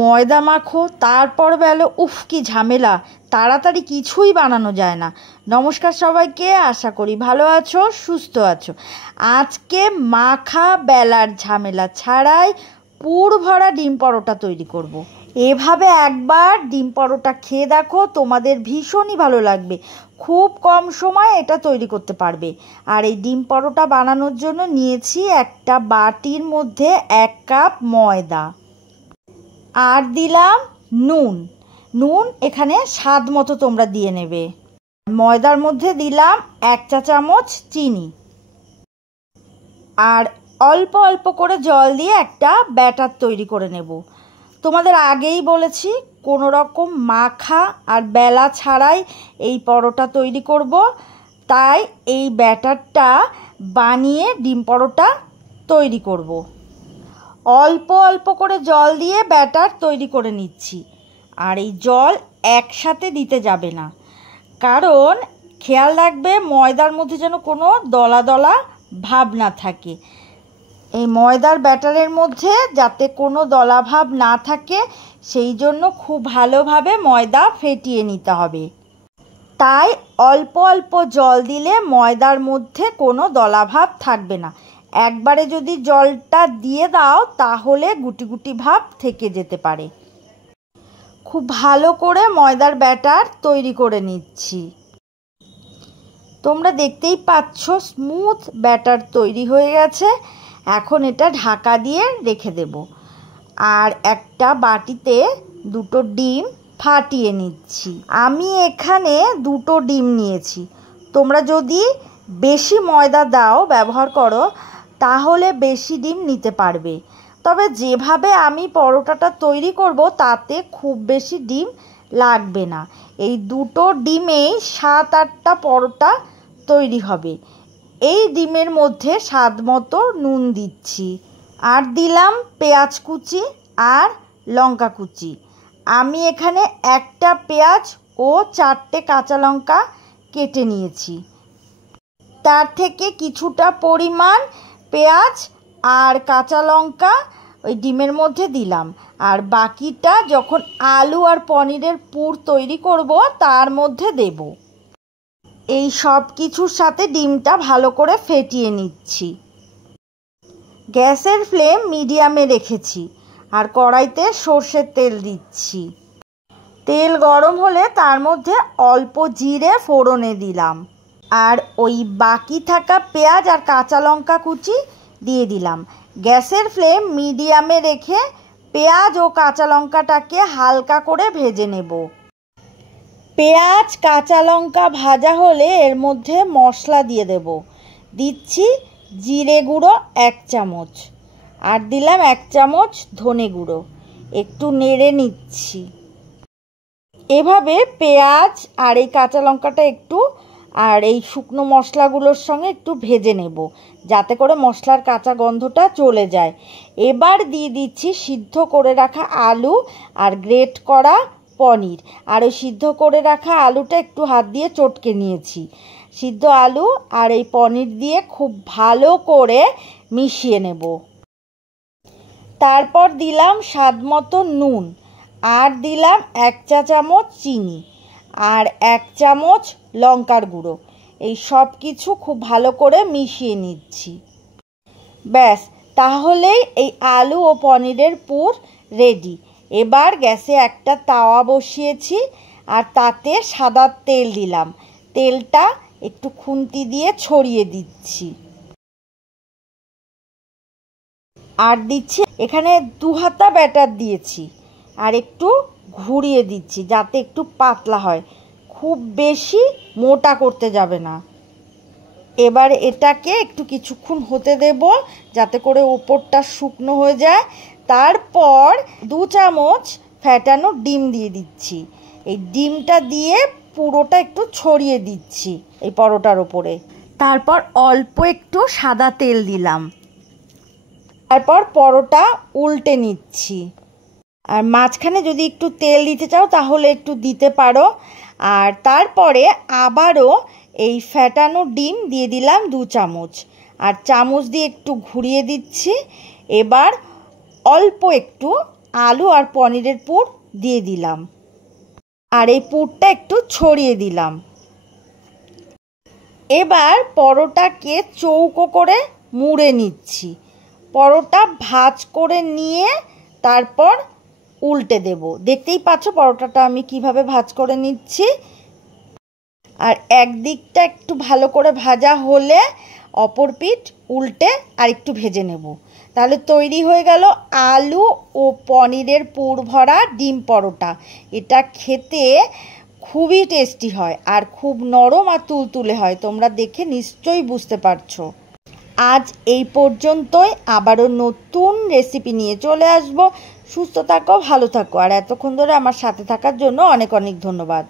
ময়দা মাখো, তারপর বলো উফ কি ঝামেলা, তাড়াতাড়ি কিছুই বানানো যায় না। নমস্কার সবাইকে, আশা করি ভালো আছো, সুস্থ আছো। আজকে মাখা বেলার ঝামেলা ছাড়াই পুর ভরা ডিম পরোটা তৈরি করব। এভাবে একবার ডিম পরোটা খেয়ে দেখো, তোমাদের ভীষণই ভালো লাগবে। খুব কম সময়ে এটা তৈরি করতে পারবে। আর এই ডিম পরোটা বানানোর জন্য নিয়েছি একটা বাটির মধ্যে 1 কাপ ময়দা, আর দিলাম নুন এখানে স্বাদ মতো তোমরা দিয়ে নেবে। ময়দার মধ্যে দিলাম 1 চা চামচ চিনি, আর অল্প অল্প করে জল দিয়ে একটা ব্যাটার তৈরি করে নেব। তোমাদের আগেই বলেছি কোনো রকম মাখা আর বেলা ছাড়াই এই পরোটা তৈরি করব, তাই এই ব্যাটারটা বানিয়ে ডিম পরোটা তৈরি করব। অল্প অল্প করে জল দিয়ে ব্যাটার তৈরি করে নিচ্ছি। আর এই জল একসাথে দিতে যাবে না, কারণ খেয়াল রাখবে ময়দার মধ্যে যেন কোনো দলা দলা ভাব না থাকে। এই ময়দার ব্যাটারের মধ্যে যাতে কোনো দলা ভাব না থাকে, সেই জন্য খুব ভালোভাবে ময়দা ফেটিয়ে নিতে হবে। তাই অল্প অল্প জল দিলে ময়দার মধ্যে কোনো দলা ভাব থাকবে না। একবারে যদি জলটা দিয়ে দাও তাহলে গুটি গুটি ভাব থেকে যেতে পারে। খুব ভালো করে ময়দার ব্যাটার তৈরি করে নিচ্ছি। তোমরা দেখতেই পাচ্ছ স্মুথ ব্যাটার তৈরি হয়ে গেছে। এখন এটা ঢাকা দিয়ে রেখে দেব। আর একটা বাটিতে 2টো ডিম ফাটিয়ে নিচ্ছি। আমি এখানে 2টো ডিম নিয়েছি। তোমরা যদি বেশি ময়দা ব্যবহার করো তাহলে বেশি ডিম নিতে পারবে। তবে যেভাবে আমি পরোটাটা তৈরি করব তাতে খুব বেশি ডিম লাগবে না। এই 2টো ডিমেই 7-8টা পরোটা তৈরি হবে। এই ডিমের মধ্যে স্বাদ মতো নুন দিচ্ছি, আর দিলাম পেঁয়াজ কুচি আর লঙ্কা কুচি। আমি এখানে একটা পেঁয়াজ ও 4টে কাঁচা লঙ্কা কেটে নিয়েছি। তার থেকে কিছুটা পরিমাণ পেঁয়াজ আর কাঁচা লঙ্কা ওই ডিমের মধ্যে দিলাম, আর বাকিটা যখন আলু আর পনিরের পুর তৈরি করব তার মধ্যে দেব। এই সব কিছুর সাথে ডিমটা ভালো করে ফেটিয়ে নিচ্ছি। গ্যাসের ফ্লেম মিডিয়ামে রেখেছি, আর কড়াইতে সর্ষের তেল দিচ্ছি। তেল গরম হলে তার মধ্যে অল্প জিরে ফোড়নে দিলাম, আর ওই বাকি থাকা পেঁয়াজ আর কাঁচা লঙ্কা কুচি দিয়ে দিলাম। গ্যাসের ফ্লেম মিডিয়ামে রেখে পেঁয়াজ ও কাঁচা লঙ্কাটাকে হালকা করে ভেজে নেব। পেঁয়াজ কাঁচা লঙ্কা ভাজা হলে এর মধ্যে মশলা দিয়ে দেব। দিচ্ছি জিরে গুঁড়ো 1 চামচ, আর দিলাম 1 চামচ ধনে গুঁড়ো। একটু নেড়ে নিচ্ছি। এভাবে পেঁয়াজ আর এই কাঁচা লঙ্কাটা একটু আর এই শুকনো মশলাগুলোর সঙ্গে একটু ভেজে নেব, যাতে করে মশলার কাঁচা গন্ধটা চলে যায়। এবার দিয়ে দিচ্ছি সিদ্ধ করে রাখা আলু আর গ্রেট করা পনির। আর ওই সিদ্ধ করে রাখা আলুটা একটু হাত দিয়ে চটকে নিয়েছি। সিদ্ধ আলু আর এই পনির দিয়ে খুব ভালো করে মিশিয়ে নেব। তারপর দিলাম স্বাদ মতো নুন, আর দিলাম 1 চা চামচ চিনি, আর 1 চামচ লঙ্কার গুঁড়ো। এই সব কিছু খুব ভালো করে মিশিয়ে নিচ্ছি। ব্যাস, তাহলেই এই আলু ও পনিরের পুর রেডি। এবার গ্যাসে একটা তাওয়া বসিয়েছি, আর তাতে সাদা তেল দিলাম। তেলটা একটু খুন্তি দিয়ে ছড়িয়ে দিচ্ছি, আর দিচ্ছি এখানে 2 হাতা ব্যাটার দিয়েছি, আর একটু ঘুরিয়ে দিচ্ছি যাতে একটু পাতলা হয়, খুব বেশি মোটা করতে যাবে না। এবার এটাকে একটু কিছুক্ষণ হতে দেব যাতে করে উপরটা শুকনো হয়ে যায়। তারপর 2 চামচ ফ্যাটানো ডিম দিয়ে দিচ্ছি। এই ডিমটা দিয়ে পুরোটা একটু ছড়িয়ে দিচ্ছি এই পরোটার ওপরে। তারপর অল্প একটু সাদা তেল দিলাম। তারপর পরোটা উল্টে নিচ্ছি। আর মাঝখানে যদি একটু তেল দিতে চাও তাহলে একটু দিতে পারো। আর তারপরে আবারও এই ফ্যাটানো ডিম দিয়ে দিলাম 2 চামচ, আর চামচ দিয়ে একটু ঘুরিয়ে দিচ্ছি। এবার অল্প একটু আলু আর পনিরের পুর দিয়ে দিলাম, আর এই পুরটা একটু ছড়িয়ে দিলাম। এবার পরোটাকে চৌকো করে মুড়ে নিচ্ছি। পরোটা ভাঁজ করে নিয়ে তারপর উল্টে দেব। দেখতেই পাচ্ছ পরোটাটা আমি কিভাবে ভাঁজ করে নিচ্ছি। আর একদিকটা একটু ভালো করে ভাজা হলে অপর পিঠ উল্টে আর একটু ভেজে নেব। তাহলে তৈরি হয়ে গেল আলু ও পনিরের পুর ভরা ডিম পরোটা। এটা খেতে খুবই টেস্টি হয় আর খুব নরম আর তুলতুলে হয়। তোমরা দেখে নিশ্চয়ই বুঝতে পারছো। আজ এই পর্যন্তই, আবারও নতুন রেসিপি নিয়ে চলে আসব। সুস্থ থাকো, ভালো থাকো, আর এতক্ষণ ধরে আমার সাথে থাকার জন্য অনেক অনেক ধন্যবাদ।